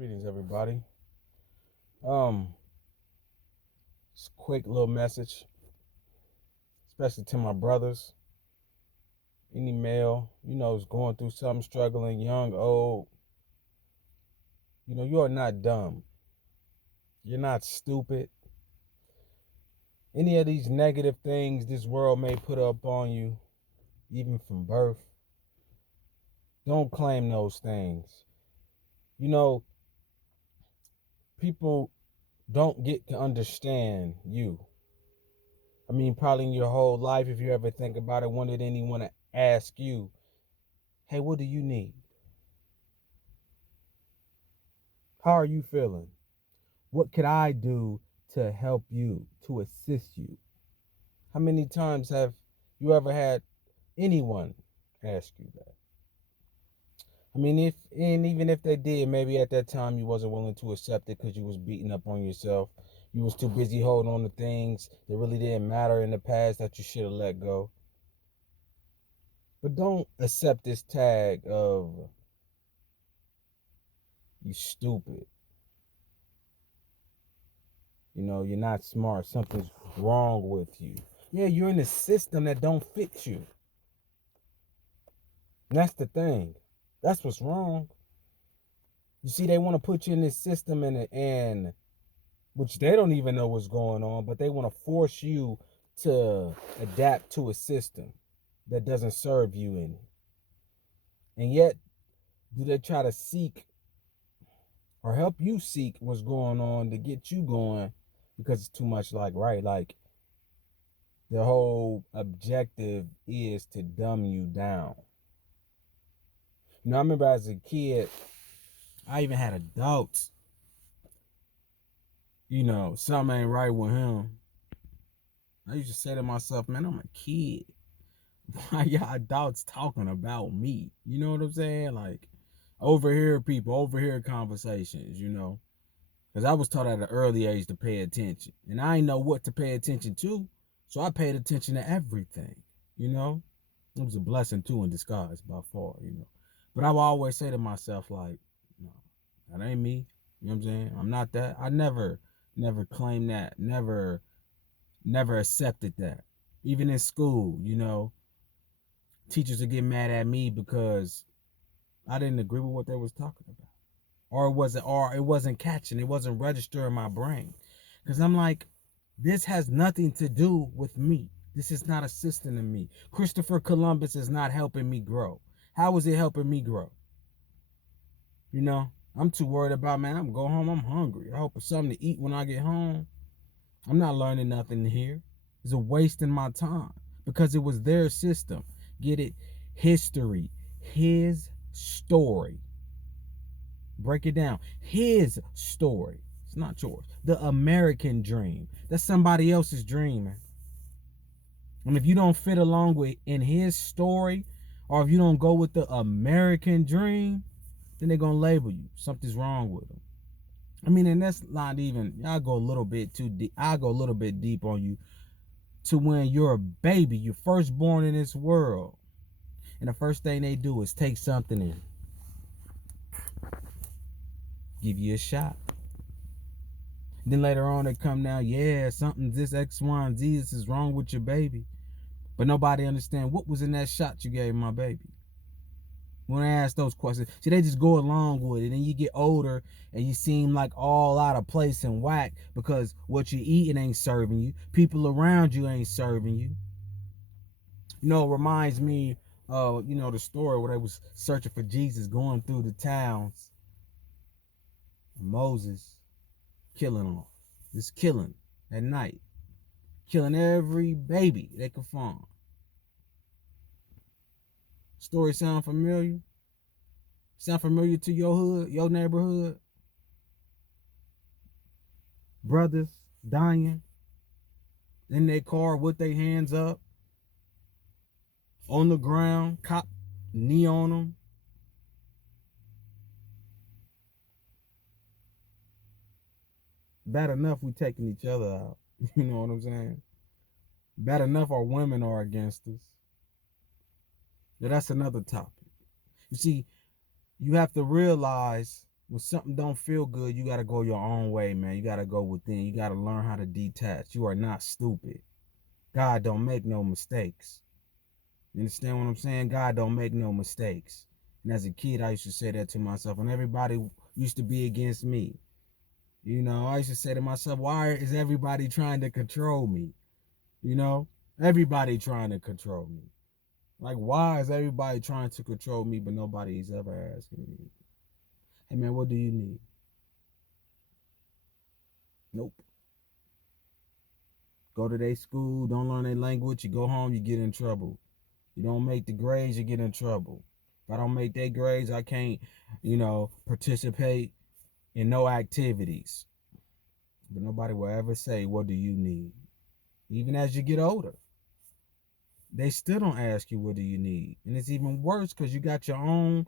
Greetings, everybody. Um, it's a quick little message, especially to my brothers. Any male, is going through something, struggling, young, old. You are not dumb. You're not stupid. Any of these negative things this world may put up on you, even from birth, don't claim those things. People don't get to understand you. Probably in your whole life, if you ever think about it, when did anyone ask you, hey, what do you need? How are you feeling? What could I do to help you, to assist you? How many times have you ever had anyone ask you that? Even if they did, maybe at that time you wasn't willing to accept it because you was beating up on yourself. You was too busy holding on to things that really didn't matter in the past that you should have let go. But don't accept this tag of you stupid. You're not smart. Something's wrong with you. Yeah, you're in a system that don't fit you. And that's the thing. That's what's wrong. You see, they want to put you in this system and which they don't even know what's going on, but they want to force you to adapt to a system that doesn't serve you any. And yet, do they try to seek or help you seek what's going on to get you going because it's too much like the whole objective is to dumb you down. I remember as a kid, I even had adults, something ain't right with him. I used to say to myself, man, I'm a kid. Why y'all adults talking about me? You know what I'm saying? Like, overhear people, overhear conversations, Because I was taught at an early age to pay attention. And I didn't know what to pay attention to, so I paid attention to everything, It was a blessing, too, in disguise by far, But I would always say to myself, like, no, that ain't me. You know what I'm saying? I'm not that. I never claimed that. Never accepted that. Even in school, teachers would get mad at me because I didn't agree with what they was talking about. Or it wasn't catching, it wasn't registering my brain. Because I'm like, this has nothing to do with me. This is not assisting in me. Christopher Columbus is not helping me grow. How is it helping me grow? I'm too worried about, man, I'm going home, I'm hungry. I hope for something to eat when I get home. I'm not learning nothing here. It's a waste in my time because it was their system. Get it? History. His story. Break it down. His story. It's not yours. The American dream. That's somebody else's dream, man. And if you don't fit along with in his story, or if you don't go with the American dream, then they're going to label you. Something's wrong with them. And that's not even, I'll go a little bit too deep. I'll go a little bit deep on you to when you're a baby, you're first born in this world. And the first thing they do is take something in. Give you a shot. Then later on they come down, yeah, something, this X, Y, and Z, this is wrong with your baby. But nobody understand what was in that shot you gave my baby. When I ask those questions, see, they just go along with it. And you get older and you seem like all out of place and whack because what you're eating ain't serving you. People around you ain't serving you. It reminds me of, the story where they was searching for Jesus, going through the towns. Moses killing them. Just killing at night. Killing every baby they could find. Story sound familiar? Sound familiar to your hood, your neighborhood? Brothers dying in their car with their hands up on the ground, cop knee on them. Bad enough we taking each other out. You know what I'm saying? Bad enough our women are against us. Yeah, that's another topic. You see, you have to realize When something don't feel good, you gotta go your own way, man. You gotta go within. You gotta learn how to detach. You are not stupid. God don't make no mistakes. You understand what I'm saying? God don't make no mistakes. And as a kid, I used to say that to myself, and everybody used to be against me. You know, I used to say to myself, why is everybody trying to control me? You know, everybody trying to control me. Like, why is everybody trying to control me, but nobody's ever asking me, hey man, what do you need? Nope. Go to their school, don't learn their language, you go home, you get in trouble. You don't make the grades, you get in trouble. If I don't make their grades, I can't, participate in no activities. But nobody will ever say, what do you need? Even as you get older, they still don't ask you, what do you need? And it's even worse because you got your own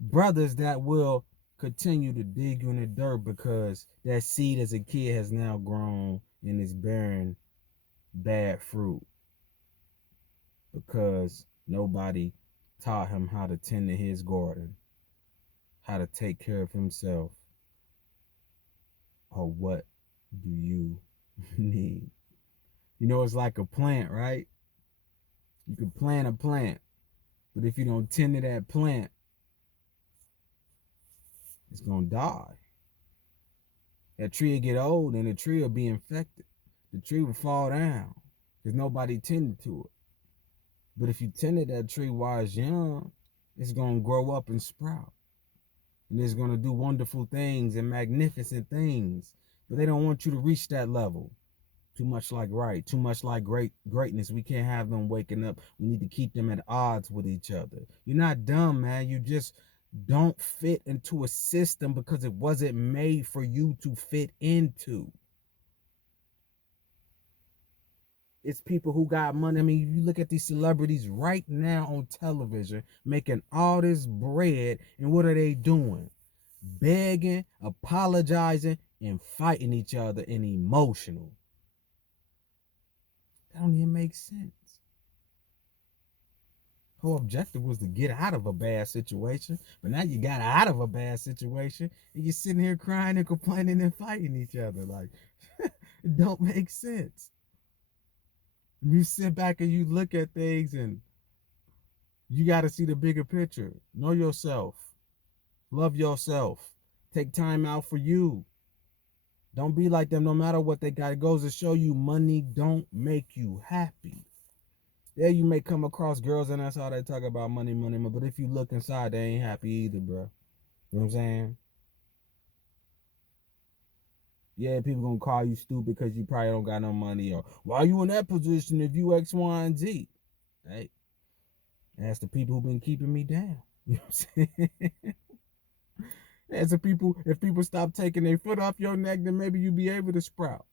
brothers that will continue to dig you in the dirt because that seed as a kid has now grown and is bearing bad fruit because nobody taught him how to tend to his garden, how to take care of himself, or what do you need? You know, it's like a plant, right? You can plant a plant, but if you don't tend to that plant, it's gonna die. That tree will get old and the tree will be infected. The tree will fall down because nobody tended to it. But if you tended that tree while it's young, it's gonna grow up and sprout. And it's gonna do wonderful things and magnificent things. But they don't want you to reach that level. Too much like too much like greatness. We can't have them waking up. We need to keep them at odds with each other. You're not dumb, man. You just don't fit into a system because it wasn't made for you to fit into. It's people who got money. I mean, you look at these celebrities right now on television making all this bread, and what are they doing? Begging, apologizing, and fighting each other and emotional. That don't even make sense. Whole objective was to get out of a bad situation, but now you got out of a bad situation and you're sitting here crying and complaining and fighting each other. Like, it don't make sense. You sit back and you look at things and you got to see the bigger picture. Know yourself. Love yourself. Take time out for you. Don't be like them no matter what they got. It goes to show you money don't make you happy. Yeah, you may come across girls and that's how they talk about money, money, money. But if you look inside, they ain't happy either, bro. You know what I'm saying? Yeah, people gonna call you stupid because you probably don't got no money, or why are you in that position if you X, Y, and Z? Hey, that's the people who've been keeping me down. You know what I'm saying? That's the people. If people stop taking their foot off your neck, then maybe you be able to sprout.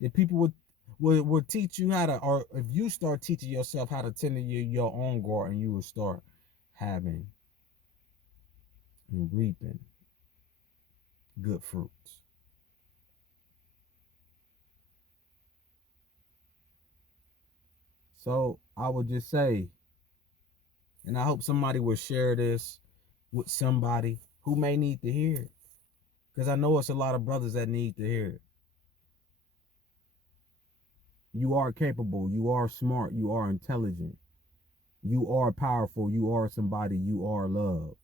If people would teach you how to, or if you start teaching yourself how to tend to your own garden, you will start having and reaping good fruits. So I would just say, and I hope somebody will share this with somebody who may need to hear it, because I know it's a lot of brothers that need to hear it. You are capable, you are smart, you are intelligent, you are powerful, you are somebody, you are loved.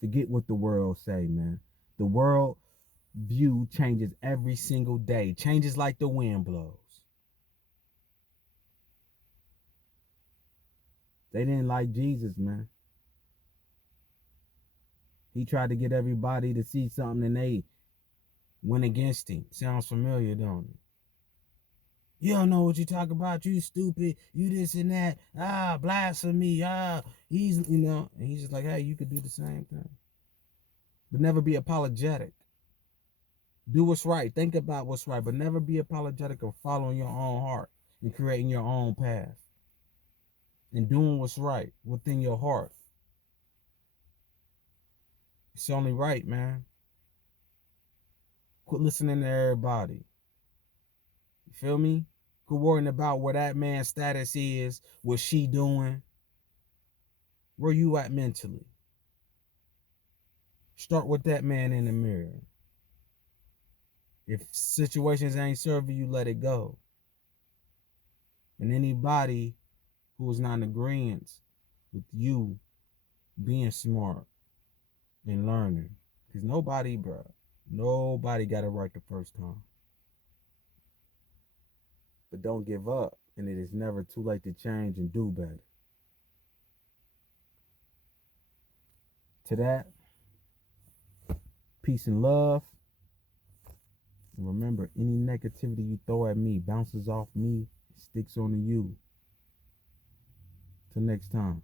Forget what the world say, man. The world view changes every single day, changes like the wind blows. They didn't like Jesus, man. He tried to get everybody to see something and they went against him. Sounds familiar, don't it? You don't know what you talk about. You stupid. You this and that. Ah, blasphemy. Ah, and he's just like, hey, you could do the same thing. But never be apologetic. Do what's right. Think about what's right, but never be apologetic of following your own heart and creating your own path and doing what's right within your heart. It's only right, man. Quit listening to everybody. You feel me? Quit worrying about where that man's status is, what she doing. Where you at mentally? Start with that man in the mirror. If situations ain't serving you, let it go. And anybody who is not in agreement with you being smart and learning, because nobody got it right the first time. But don't give up, and it is never too late to change and do better. To that, peace and love. And remember, any negativity you throw at me bounces off me, sticks onto you. Till next time.